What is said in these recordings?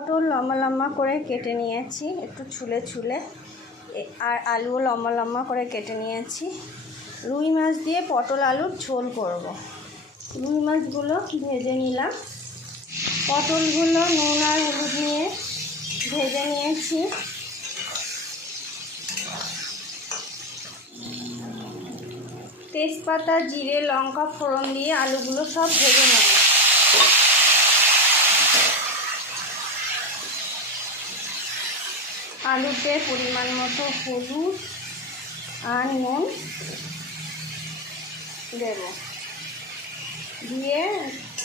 পটল লম্বা লম্বা করে কেটে নিয়েছি একটু ছুলে ছুলে, আর আলুও লম্বা লম্বা করে কেটে নিয়েছি। রুই মাছ দিয়ে পটল আলুর ঝোল করব। রুই মাছগুলো ভেজে নিলাম, পটলগুলো নুন আর হলুদ নিয়ে ভেজে নিয়েছি। তেজপাতা, জিরে, লঙ্কা ফোড়ন দিয়ে আলুগুলো সব ভেজে নেব। আলুতে পরিমাণ মতো হলুদ আর নুন দেব, দিয়ে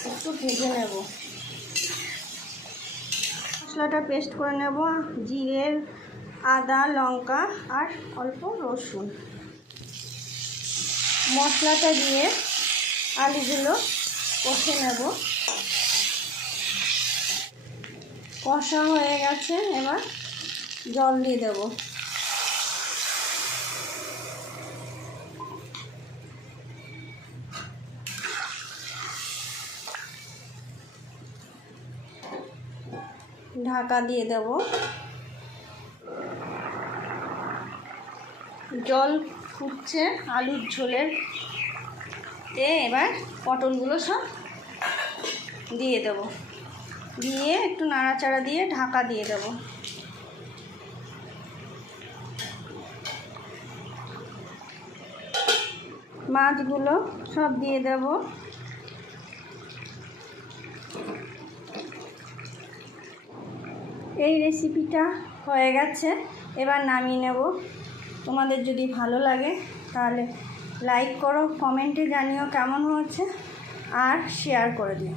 একটু ভেজে নেব। মশলাটা পেস্ট করে নেব, জিরে, আদা, লঙ্কা আর অল্প রসুন। মশলাটা দিয়ে আলুগুলো কষে নেব। কষা হয়ে গেছে, এবার জল দিয়ে দেব। ঢাকা দিয়ে দেব। জল ফুটছে আলুর ঝোলের, এবার পটলগুলো সব দিয়ে দেব, দিয়ে একটু নাড়াচাড়া দিয়ে ঢাকা দিয়ে দেব। মাছগুলো সব দিয়ে দেব। এই রেসিপিটা হয়ে গেছে, এবার নামিয়ে নেব। তোমাদের যদি ভালো লাগে তাহলে লাইক করো, কমেন্টে জানিও কেমন হয়েছে, আর শেয়ার করে দিও।